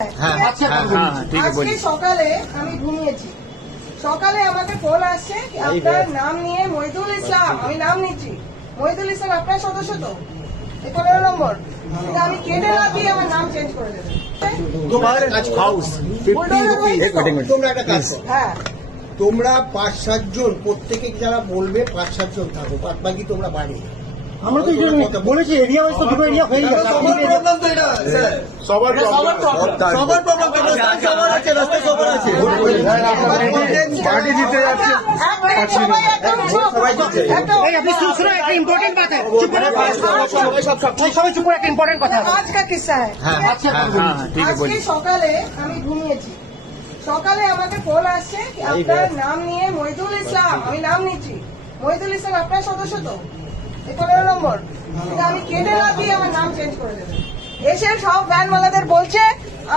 আজকে সকালে আমি ঘুমিয়েছি, সকালে আমাকে ফোন আসছে আপনার নাম নিয়ে মহিদুল ইসলাম, আমি নাম নিচ্ছি মহিদুল ইসলাম আপনার সদস্য তো 15 নম্বর, আমি কেটে না দিয়ে আমার নাম চেঞ্জ করে দেবেন। হ্যাঁ তোমরা 5-7 জন প্রত্যেকে যারা বলবে 5-7 জন থাকো, বাদ বাকি তোমরা বাড়ি। আমরা তো বলেছি এরিয়া ওয়াইজ তো দুটো এরিয়া হয়ে গেছে। সবার পার্টি জিতে যাচ্ছে। আপনি শুনুন, একটা ইম্পর্টেন্ট কথা, সবাই চুপ করে, একটা ইম্পর্টেন্ট কথা। আজকা কিসা আজকে সকালে আমি ঘুমিয়েছি, সকালে আমাকে ফোন আসছে আপনার নাম নিয়ে মহিদুল ইসলাম, আমি নাম নিচ্ছি মহিদুল ইসলাম আপনার সদস্য তো 15 নম্বর, আমি কেটে না দিয়ে আমার নাম চেঞ্জ করে দেবেন। এসে সব ভ্যানওয়ালাদের বলছে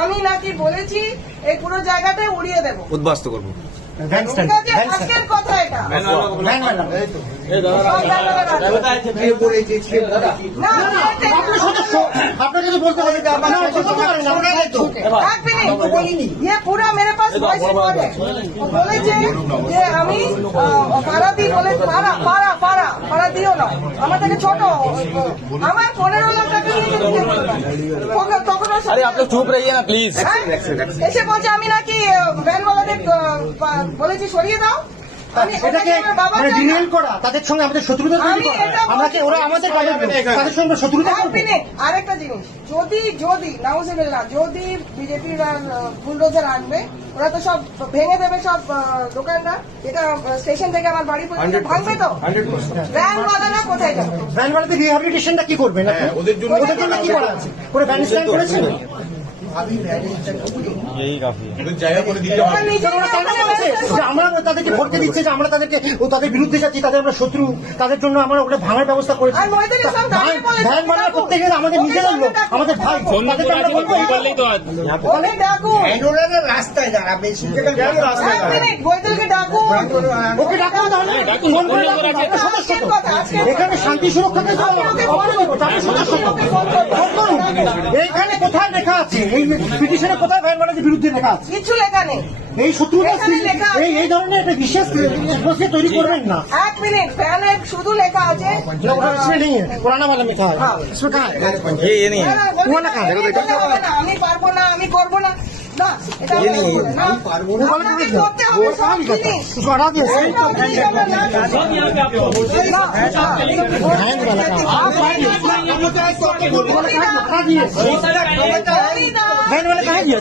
আমি নাকি বলেছি এই পুরো জায়গাটা উড়িয়ে দেবো, উদ্বাস্তু করবো। আজকের কথা এটা। আপনাকে তো বলতে হবে ये पूरा मेरे पास वॉइस रिकॉर्ड है। বলেছে যে আমি পাড়াদি বলে পাড়া দিও না, আমার থেকে ছোট, আমার 15 লাখ টাকা তখন आप लोग चुप रहिए ना प्लीज। এসে বলছে আমি নাকি ভ্যানওয়ালাদের বলেছি সরিয়ে দাও। এটাকে ডিনাইল করা, তাদের সঙ্গে আমাদের শত্রুতা তৈরি করা, আমাকে ওরা আমাদের তাদের সঙ্গে শত্রুতা করবে। আরেকটা জিনিস, যদি নাউজুবিল্লাহ যদি বিজেপির বুলডোজার আনবে, ওরা তো সব ভেঙে দেবে, সব দোকানটা, এটা স্টেশন থেকে আমার বাড়ি পর্যন্ত ভাঙবে তো, ভ্যানওয়ালারা কোথায় যাবে? ভ্যানওয়ালাদের রিহ্যাবিলিটেশনটা কি করবেন আপনি? ওদের জন্য কি করা আছে? করে ভ্যান স্ট্যান্ড করেছেন? আমরা তাদেরকে ভোটকে দিচ্ছে যে আমরা তাদের বিরুদ্ধে যাচ্ছি, তাদের আমরা শত্রু, তাদের জন্য আমরা ওটা ভাঙার ব্যবস্থা করেছি। ভ্যান মারা করতে গেলে আমাদের নিজেদের লোক, আমাদের ভাই, তাদেরকে আমরা বলবো রাস্তায় দাঁড়াবে, ওকে ডাকুন, তাহলে ফোন করে ডাকুন, সদস্য তো এখানে শান্তি সুরক্ষাকে এইখানে কোথায় লেখা আছে? এই পিটিশনে কোথায় ভ্যানওয়ালাদের বিরুদ্ধে লেখা আছে? কিছু লেখা নেই। এই শত্রুতা এই ধরনের একটা বিশেষ তৈরি করবেন না। 1 মিনিট, ফ্যানে শুধু লেখা আছে পুরানা वाला लिखा है, इसमें कहाँ है? ये नहीं है। আমি পারবো না, আমি করবো না, না এটা করতে হবে সব জিনিস। उसको हटा दिया। भैन वाला कहाँ दिया?